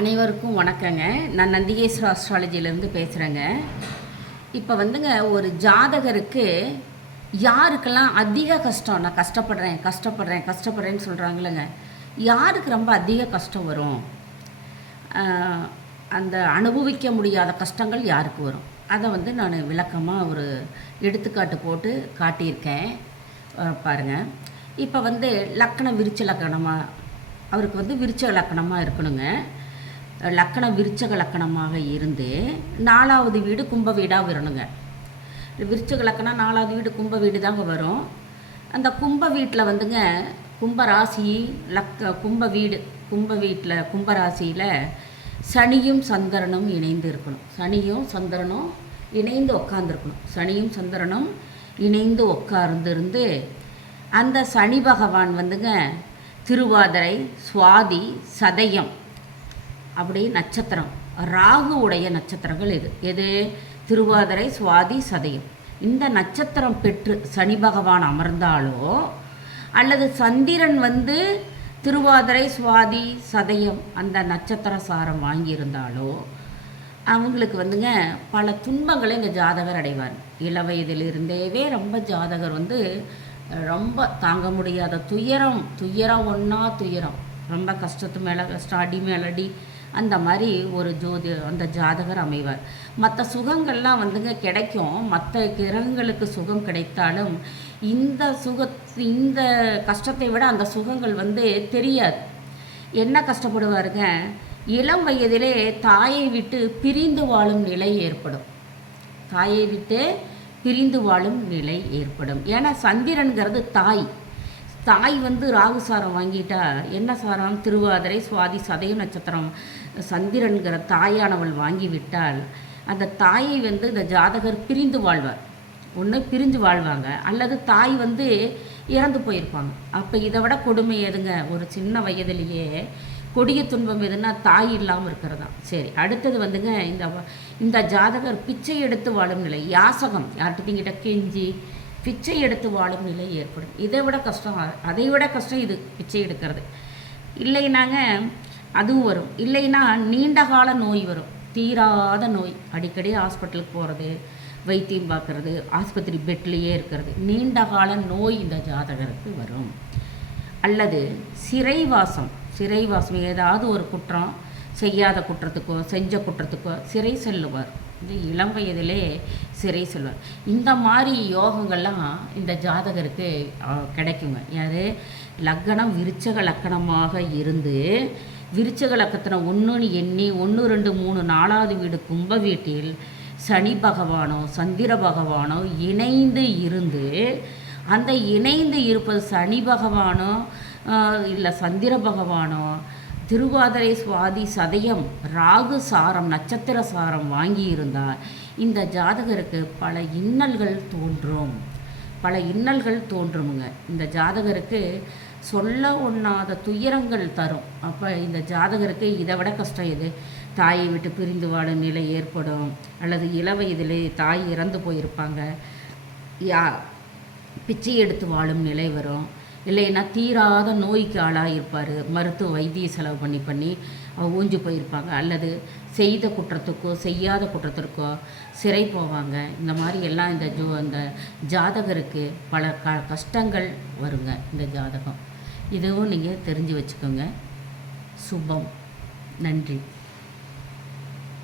அனைவருக்கும் வணக்கங்க. நான் நந்திகேஸ்வர அஸ்ட்ராலஜிலேருந்து பேசுகிறேங்க. இப்போ ஒரு ஜாதகருக்கு யாருக்கெல்லாம் அதிக கஷ்டம், நான் கஷ்டப்படுறேன்னு சொல்கிறாங்களேங்க, யாருக்கு ரொம்ப அதிக கஷ்டம் வரும், அந்த அனுபவிக்க முடியாத கஷ்டங்கள் யாருக்கு வரும், அதை நான் விளக்கமாக ஒரு எடுத்துக்காட்டு போட்டு காட்டியிருக்கேன். பாருங்கள். இப்போ லக்கணம் விருச்ச லக்கணமாக, அவருக்கு விருச்ச லக்கணமாக இருக்கணுங்க. லக்கணம் விருச்சக லக்கணமாக இருந்து 4வது வீடு கும்ப வீடாக வரணுங்க. விருச்சக லக்கணம் 4வது வீடு கும்ப வீடு தாங்க வரும். அந்த கும்ப வீட்டில் கும்ப ராசி கும்ப வீட்டில் கும்பராசியில் சனியும் சந்திரனும் இணைந்து இருக்கணும். சனியும் சந்திரனும் இணைந்து உட்காந்துருக்கணும். சனியும் சந்திரனும் இணைந்து உட்கார்ந்துருந்து அந்த சனி பகவான் திருவாதிரை, சுவாதி, சதயம் அப்படி நட்சத்திரம், ராகு உடைய நட்சத்திரங்கள் எது திருவாதிரை, சுவாதி, சதயம். இந்த நட்சத்திரம் பெற்று சனி பகவான் அமர்ந்தாலோ அல்லது சந்திரன் திருவாதிரை, சுவாதி, சதயம் அந்த நட்சத்திர சாரம் வாங்கியிருந்தாலோ அவங்களுக்கு பல துன்பங்களை இந்த ஜாதகர் அடைவார். இளவயதிலிருந்தேவே ரொம்ப ஜாதகர் ரொம்ப தாங்க முடியாத துயரம் ஒன்றா துயரம், ரொம்ப கஷ்டத்து மேலே கஷ்டம், அடி மேலடி, அந்த மாதிரி ஒரு அந்த ஜாதகர் அமைவார். மற்ற சுகங்கள்லாம் கிடைக்கும். மற்ற கிரகங்களுக்கு சுகம் கிடைத்தாலும் இந்த கஷ்டத்தை விட அந்த சுகங்கள் தெரியாது. என்ன கஷ்டப்படுவாருங்க, இளம் வயதிலே தாயை விட்டு பிரிந்து வாழும் நிலை ஏற்படும். தாயை விட்டு பிரிந்து வாழும் நிலை ஏற்படும். ஏன்னா சந்திரன்கிறது தாய். ராகு சாரம் வாங்கிட்டா என்ன சாரம், திருவாதிரை, சுவாதி, சதயம் நட்சத்திரம் சந்திரன்கிற தாயானவள் வாங்கிவிட்டால் அந்த தாயை இந்த ஜாதகர் பிரிந்து வாழ்வார். ஒன்று பிரிஞ்சு வாழ்வாங்க, அல்லது தாய் இறந்து போயிருப்பாங்க. அப்போ இதை விட கொடுமை எதுங்க, ஒரு சின்ன வயதிலேயே கொடிய துன்பம் எதுன்னா தாய் இல்லாமல் இருக்கிறதா. சரி, அடுத்தது இந்த ஜாதகர் பிச்சை எடுத்து வாழும் நிலை, யாசகம், யார்கிட்ட கெஞ்சி பிச்சை எடுத்து வாழும் நிலை ஏற்படும். இதை விட கஷ்டம், அதை விட கஷ்டம் இது பிச்சை எடுக்கிறது. இல்லைனாங்க அதுவும் வரும். இல்லைன்னா நீண்ட கால நோய் வரும், தீராத நோய், அடிக்கடி ஹாஸ்பிட்டலுக்கு போகிறது, வைத்தியம் பார்க்குறது, ஆஸ்பத்திரி பெட்லேயே இருக்கிறது, நீண்ட கால நோய் இந்த ஜாதகருக்கு வரும். அல்லது சிறைவாசம், ஏதாவது ஒரு குற்றம், செய்யாத குற்றத்துக்கோ செஞ்ச குற்றத்துக்கோ சிறை செல்லுவார். இளம் வயதிலே சிறை செல்வார். இந்த மாதிரி யோகங்கள்லாம் இந்த ஜாதகருக்கு கிடைக்குங்க. யார், லக்கணம் விருச்சக லக்கணமாக இருந்து விருச்சக லக்கணம் 1ன்னு எண்ணி 1, 2, 3 4வது வீடு கும்ப வீட்டில் சனி பகவானோ சந்திர பகவானோ இணைந்து இருந்து, அந்த இணைந்து இருப்பது சனி பகவானோ இல்லை சந்திர பகவானோ திருவாதிரை, சுவாதி, சதயம், ராகு சாரம் நட்சத்திர சாரம் வாங்கி இருந்தால் இந்த ஜாதகருக்கு பல இன்னல்கள் தோன்றுமுங்க. இந்த ஜாதகருக்கு சொல்ல ஒண்ணாத துயரங்கள் தரும். அப்போ இந்த ஜாதகருக்கு இதை விட கஷ்டம் எது, தாயை விட்டு பிரிந்து வாழும் நிலை ஏற்படும், அல்லது இளவயதிலே தாய் இறந்து போயிருப்பாங்க, பிச்சை எடுத்து வாழும் நிலை வரும். இல்லைன்னா தீராத நோய்க்கு ஆளாகிருப்பார், மருத்துவ வைத்திய செலவு பண்ணி ஊஞ்சி போயிருப்பாங்க, அல்லது செய்த குற்றத்துக்கோ செய்யாத குற்றத்திற்கோ சிறை போவாங்க. இந்த மாதிரி எல்லாம் இந்த ஜாதகருக்கு பல கஷ்டங்கள் வருங்க. இந்த ஜாதகம் இதுவும் நீங்கள் தெரிஞ்சு வச்சுக்கோங்க. சுபம். நன்றி.